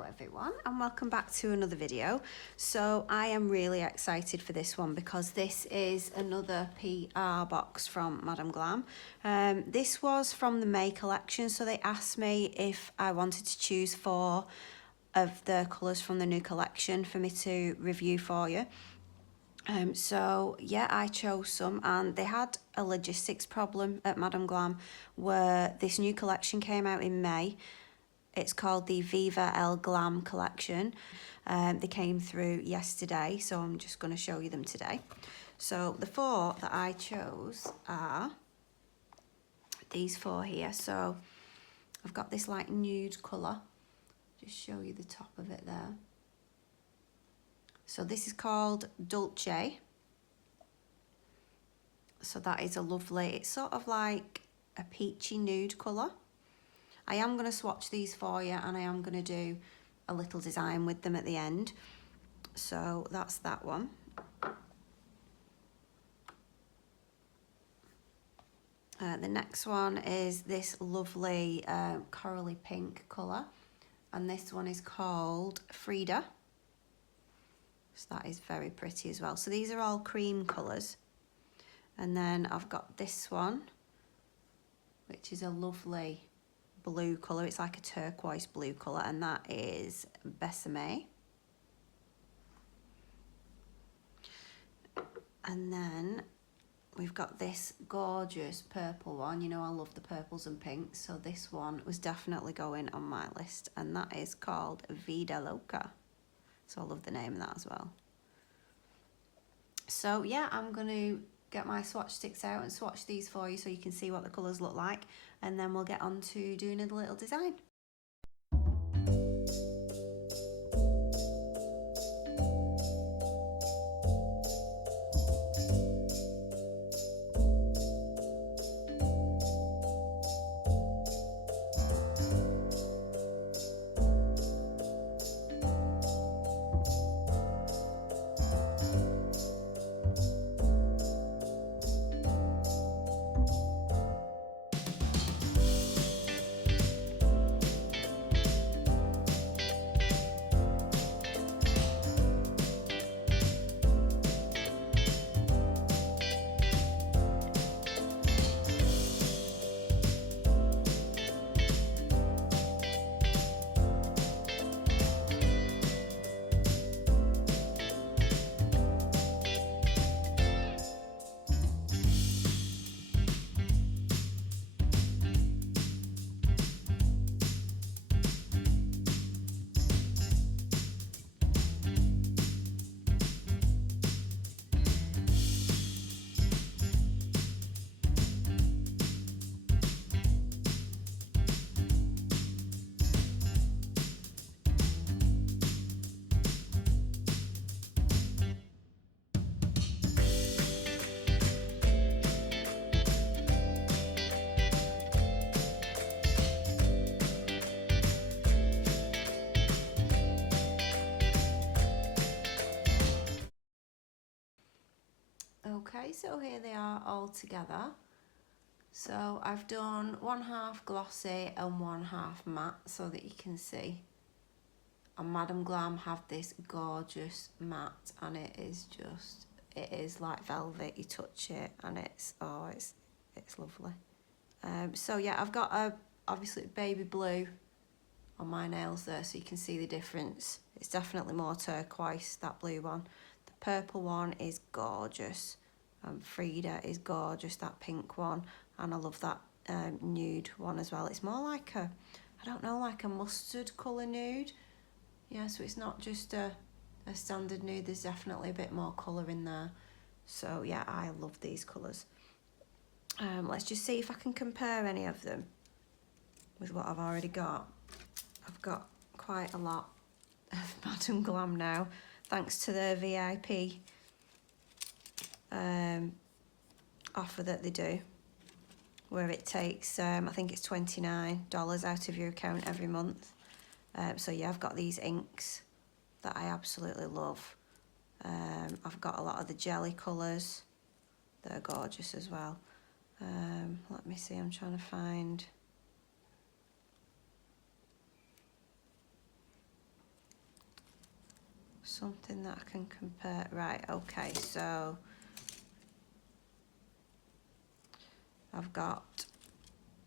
Hello everyone and welcome back to another video. So I am really excited for this one because this is another PR box from Madam Glam. This was from the May collection, so they asked me if I wanted to choose 4 of the colours from the new collection for me to review for you. So yeah, I chose some, and they had a logistics problem at Madam Glam where this new collection came out in May. It's called the Viva El Glam collection. They came through yesterday, so I'm just going to show you them today. So the 4 that I chose are these 4 here. So I've got this like nude colour. Just show you the top of it there. So this is called Dulce. So that is a lovely, it's sort of like a peachy nude colour. I am going to swatch these for you, and I am going to do a little design with them at the end. So that's that one. The next one is this lovely corally pink colour, and this one is called Frida. So that is very pretty as well. So these are all cream colours. And then I've got this one, which is a lovely blue colour. It's like a turquoise blue colour, and that is Bessame. And then we've got this gorgeous purple one. You know I love the purples and pinks, so this one was definitely going on my list, and that is called Vida Loca. So I love the name of that as well. So yeah, I'm going to get my swatch sticks out and swatch these for you so you can see what the colours look like, and then we'll get on to doing a little design. Okay, so here they are all together. So I've done 1/2 glossy and 1/2 matte so that you can see. And Madam Glam have this gorgeous matte, and it is like velvet. You touch it and it's lovely. So yeah, I've got a obviously baby blue on my nails there, so you can see the difference. It's definitely more turquoise, that blue one. The purple one is gorgeous. Frida is gorgeous, that pink one, and I love that nude one as well. It's more like a, I don't know, like a mustard colour nude. Yeah, so it's not just a standard nude, there's definitely a bit more colour in there. So yeah, I love these colours. Let's just see if I can compare any of them with what I've already got. I've got quite a lot of Madam Glam now, thanks to their VIP offer that they do, where it takes I think it's $29 out of your account every month. So yeah, I've got these inks that I absolutely love. I've got a lot of the jelly colours, they're gorgeous as well. Let me see, I'm trying to find something that I can compare. Right, okay, so I've got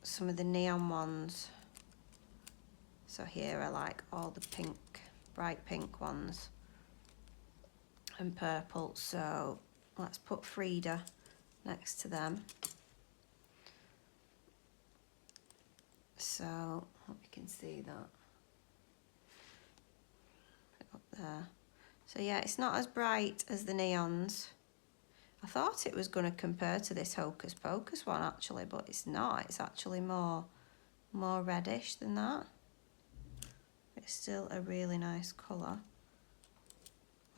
some of the neon ones. So here I like all the pink, bright pink ones and purple. So let's put Frida next to them. So hope you can see that. Put it up there. So yeah, it's not as bright as the neons. I thought it was going to compare to this Hocus Pocus one actually, but it's not. It's actually more reddish than that. It's still a really nice colour.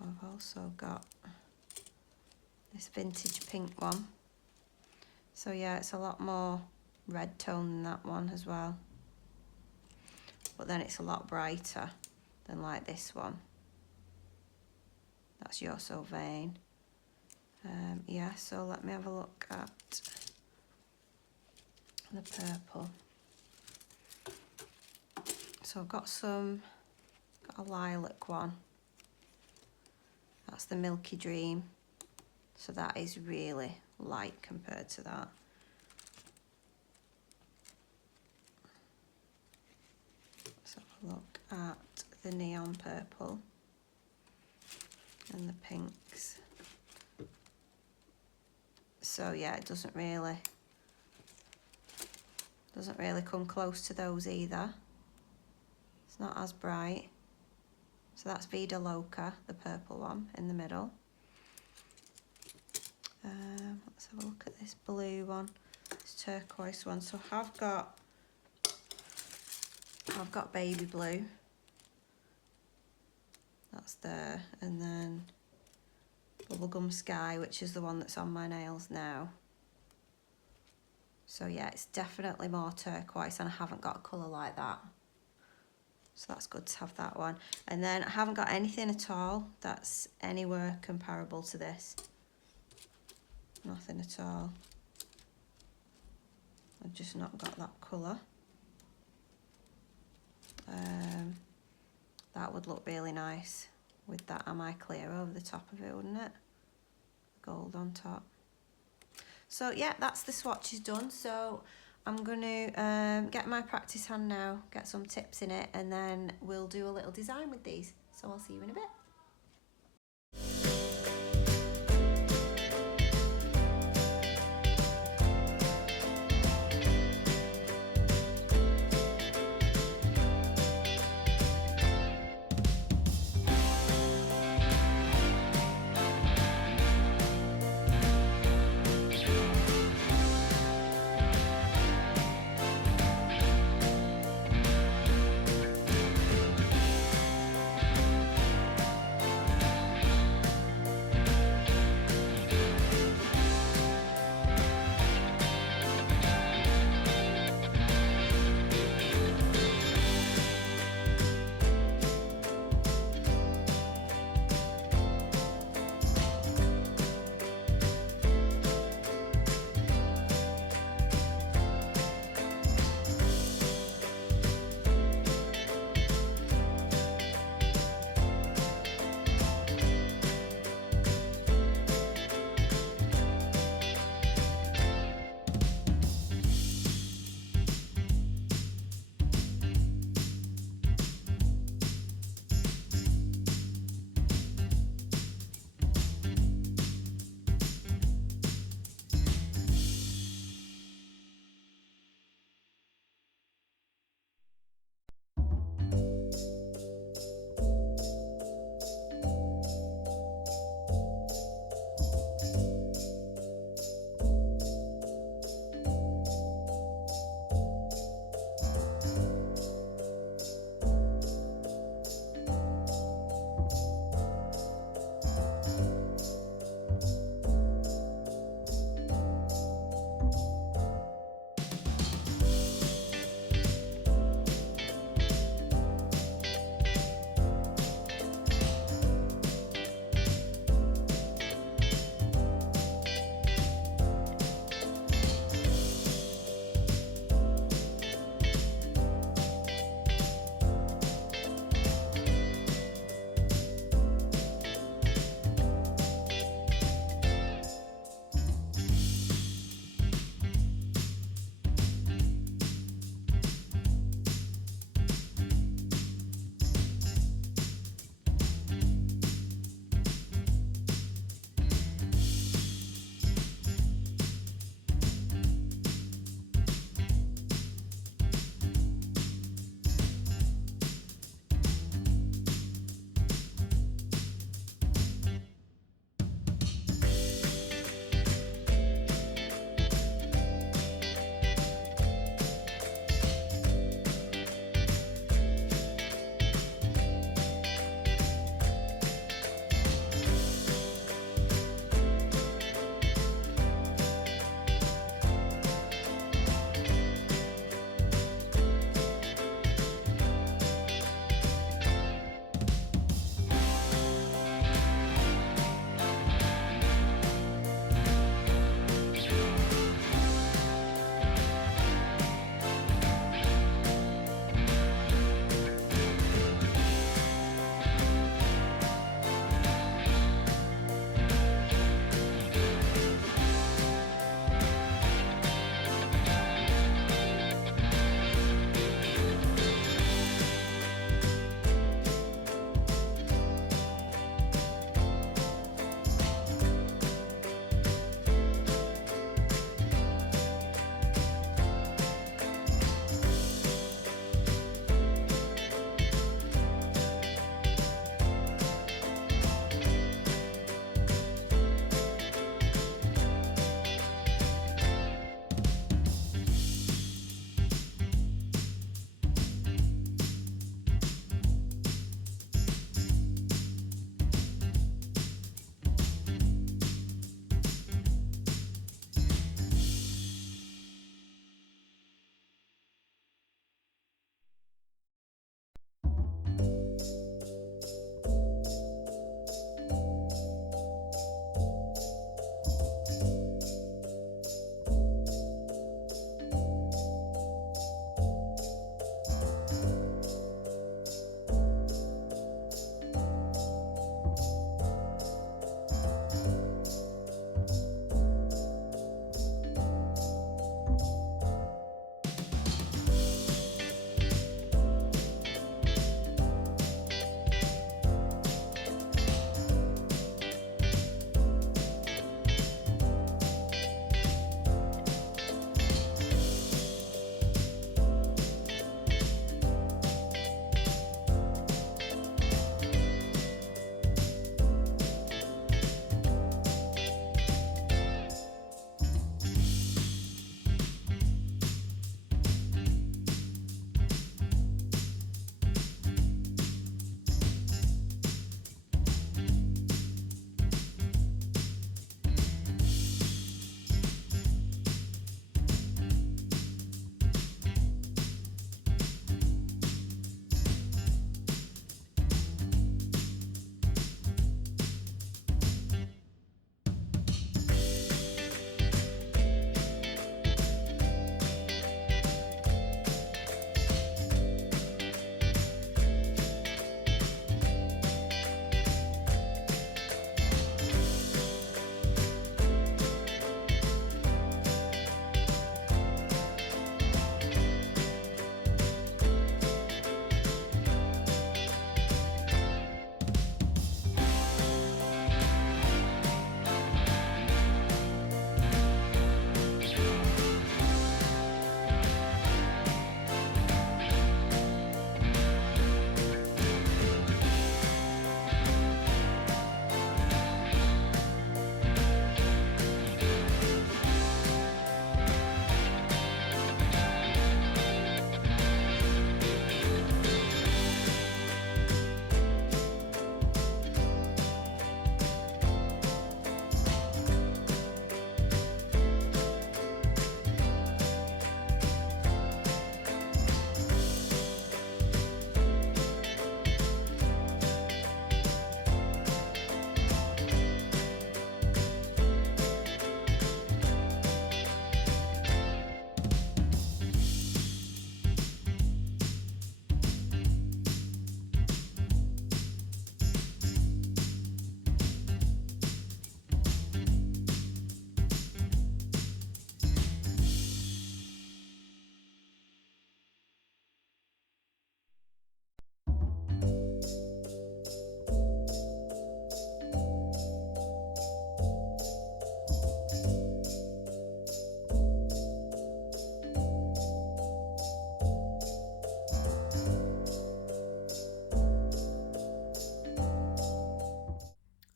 I've also got this vintage pink one. So yeah, it's a lot more red tone than that one as well. But then it's a lot brighter than like this one. That's You're So Vain. Yeah, so let me have a look at the purple. So I've got a lilac one. That's the Milky Dream. So that is really light compared to that. Let's have a look at the neon purple and the pinks. So yeah, it doesn't really come close to those either. It's not as bright. So that's Vida Loca, the purple one in the middle. Let's have a look at this blue one, this turquoise one. So I've got baby blue. That's there, and then Bubblegum Sky, which is the one that's on my nails now. So yeah, it's definitely more turquoise, and I haven't got a colour like that. So that's good to have that one. And then I haven't got anything at all that's anywhere comparable to this. Nothing at all. I've just not got that colour. That would look really nice with that Am I Clear over the top of it, wouldn't it? Gold on top. So yeah, that's the swatches done. So I'm going to get my practice hand now, get some tips in it, and then we'll do a little design with these. So I'll see you in a bit.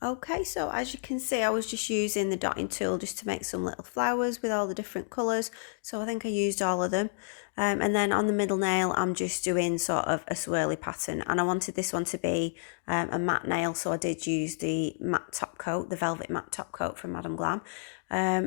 Okay, so as you can see, I was just using the dotting tool just to make some little flowers with all the different colours. So I think I used all of them. And then on the middle nail, I'm just doing sort of a swirly pattern. And I wanted this one to be a matte nail, so I did use the matte top coat, the velvet matte top coat from Madam Glam.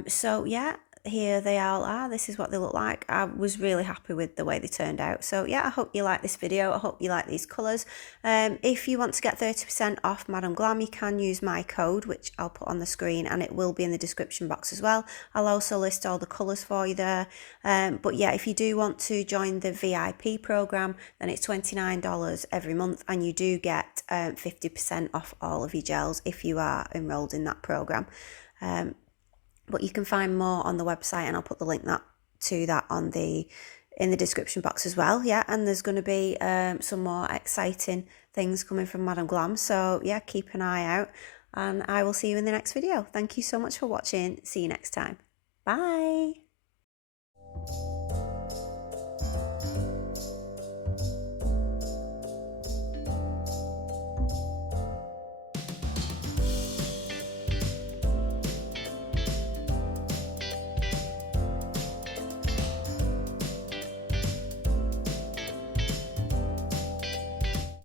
So yeah, here they all are. This is what they look like. I was really happy with the way they turned out. So yeah, I hope you like this video. I hope you like these colours. If you want to get 30% off Madam Glam, you can use my code, which I'll put on the screen, and it will be in the description box as well. I'll also list all the colours for you there. But yeah, if you do want to join the VIP program, then it's $29 every month, and you do get 50% off all of your gels if you are enrolled in that program. But you can find more on the website, and I'll put the link to that in the description box as well. Yeah, and there's going to be some more exciting things coming from Madam Glam. So yeah, keep an eye out, and I will see you in the next video. Thank you so much for watching. See you next time. Bye.